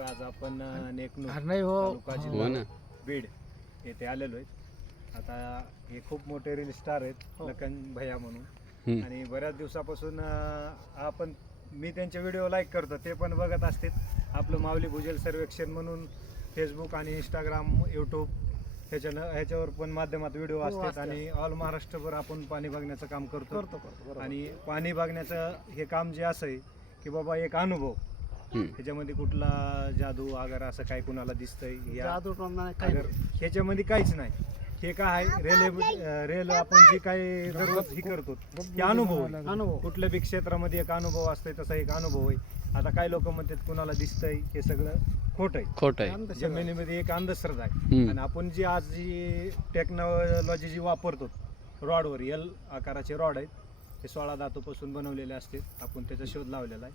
आज आपण नाही हो हो. ना बीड येथे आलेलो आहेत आता हे खूप मोठे रील स्टार आहेत हो. लखन भैया म्हणून. आणि बऱ्याच दिवसापासून अ, आपण मी त्यांचे व्हिडिओ लाईक करतो ते पण बघत असतील आपलं माऊली भुजल सर्वेक्षण म्हणून फेसबुक आणि इंस्टाग्राम यूट्यूब ह्याच्यानं ह्याच्यावर पण माध्यमात व्हिडिओ असतात असतात. आणि ऑल महाराष्ट्रभर आपण पाणी बघण्याचं काम करतो करतो करतो बरोबर. आणि पाणी बघण्याचं हे काम जे असं आहे की बाबा एक अनुभव. ह्याच्यामध्ये कुठला जादू वगैरे असं काय कुणाला दिसतंय? या जादू टोमणा ह्याच्यामध्ये काहीच नाही. हे काय आहे? रेल रेल आपण जी काही दररोज ही करतो ते अनुभव आहे. अनुभव. कुठल्या बी क्षेत्रामध्ये एक अनुभव असतोय तसा एक अनुभव आहे. आता काय लोक म्हणतात कुणाला दिसतंय हे सगळं खोट आहे. खोट आहे. अंधश्रद्धा. जमिनीमध्ये एक अंधश्रद्धा आहे. हम्म. आणि आपण जी आज जी टेक्नॉलॉजी जी वापरतो रॉडवर एल आकाराचे रॉड आहेत ते सोळा धातूपासून बनवलेले असते. आपण त्याचा शोध लावलेला आहे.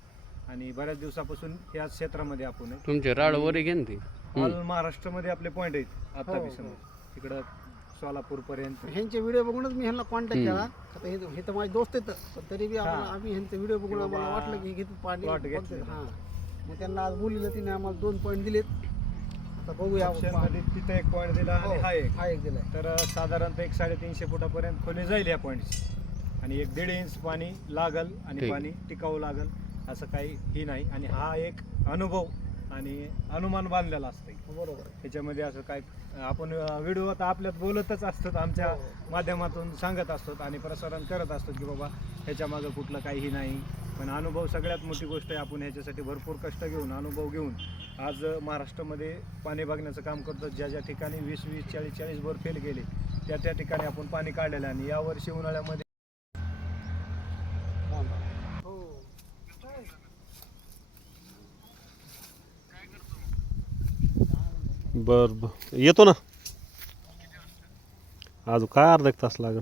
आणि बऱ्याच दिवसापासून या क्षेत्रामध्ये आपण आहे. तुमचे राड वर घे ना ती? ऑल महाराष्ट्रामध्ये आपले पॉईंट आहेत आता हो, बी हो. समोर तिकडं सोलापूर पर्यंत ह्यांचे व्हिडिओ बघूनच मी ह्यांना कॉन्टॅक्ट. केला. आता हे हे तर माझे दोस्त आहेत पण तरी बी आम्हाला हा. आम्ही ह्यांचे व्हिडिओ बघून आम्हाला वाटलं की हे घेतो पाणी plot बघतो. घेतलेलं. हा. मग त्यांना आज बोललेलं तिने आम्हाला दोन पॉईंट दिलेत. आता बघूया आपण तिथं एक पॉईंट दिला आणि हा एक. हा एक दिलाय. तर अं, साधारणतः एक साडेतीनशे फुटापर्यंत खोली जाईल या पॉईंटची आणि एक दीड इंच पाणी लागल आणि ठीक. पाणी टिकावं लागल. असं काही ही नाही. आणि हा एक अनुभव आणि अनुमान बांधलेला असतं बरोबर. त्याच्यामध्ये असं काय आपण व्हिडिओ आता आपल्यात बोलतच असतात आमच्या हो. माध्यमातून सांगत असतात आणि प्रसारण करत असतात की बाबा ह्याच्या मागं कुठलं काहीही नाही. पण अनुभव सगळ्यात मोठी गोष्ट आहे आपण ह्याच्यासाठी भरपूर कष्ट घेऊन अनुभव घेऊन आज महाराष्ट्रामध्ये पाणी बघण्याचं काम करतो ज्या ज्या ठिकाणी वीस वीस चाळीस चाळीस वर फेल गेले त्या त्या ठिकाणी आपण पाणी काढलेलं आणि यावर्षी उन्हाळ्यामध्ये हो बर बरं. येतो ना. अजून काय अर्धा एक तास लागेल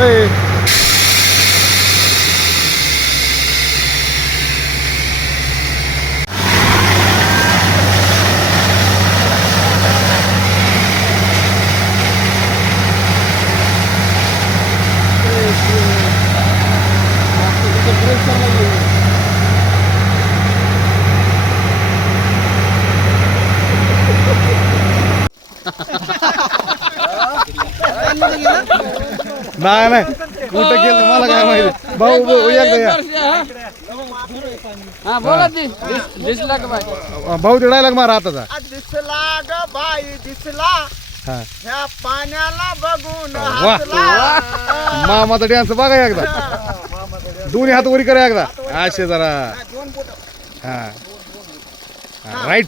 जरा नाही नाही. कुठं गेलं मला काय माहिती. भाऊ भाऊ एकदा या. हा? बोला ती. दिस- दिसला का बाई? भाऊ ते डायलॉग मारा आताचा दिसला ग बाई दिसला. हा. ह्या पाण्याला बघून वा. हसला. मामाचा डान्स बघा एकदा. दोन्ही हात वरी करा एकदा. असे जरा. हा. राईट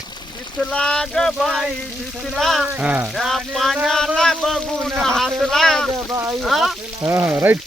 दिसला ग बाई दिसला. हा. पाण्याला बघून हसला. हा? हा राईट